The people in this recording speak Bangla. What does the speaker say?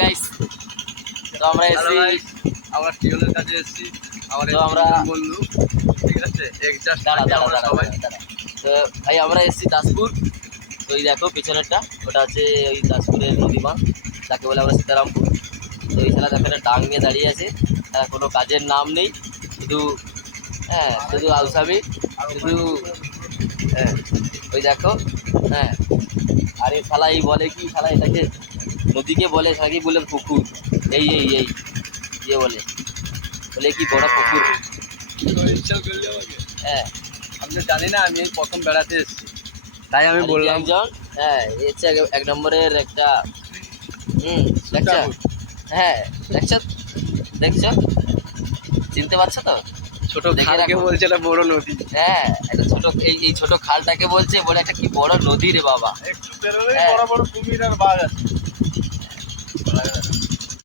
গাইস তো আমরা এসেছি আমরা টিউনের কাছে এসেছি আমাদের তো আমরা বন্ধু ঠিক আছে এক্সাস্ট দাঁড়া সবাই তো ভাই আমরা এসেছি দাসপুর। তো এই দেখো পিছনেরটা ওটা হচ্ছে ওই দাসপুরের নদী বাঁধ যাকে বলে আমরা সীতারামপুর। তো এই খেলা এখানে ডাং নিয়ে দাঁড়িয়ে আছে, কোনো কাজের নাম নেই, শুধু শুধু আলসামি, শুধু ওই দেখো আর এই শালা এই বলে কি শালা এটাকে নদীকে বলে নাকি বলে পুকুর, এই এই এই ইয়ে বলে কি বড় পুকুর। আমি তো জানি না, আমি এই প্রথম বেড়াতে এসেছি তাই আমি বললাম। একজন এসছে এক নম্বরের একটা দেখছো দেখছো দেখছো চিনতে পারছো তো? ছোট খালকে বলছে এটা বড় নদী। একটা ছোট এই ছোট খালটাকে বলছে বলে একটা কি বড় নদী রে বাবা। একটু বেরোলেই বড় বড় কুমির আর বাঘ আছে।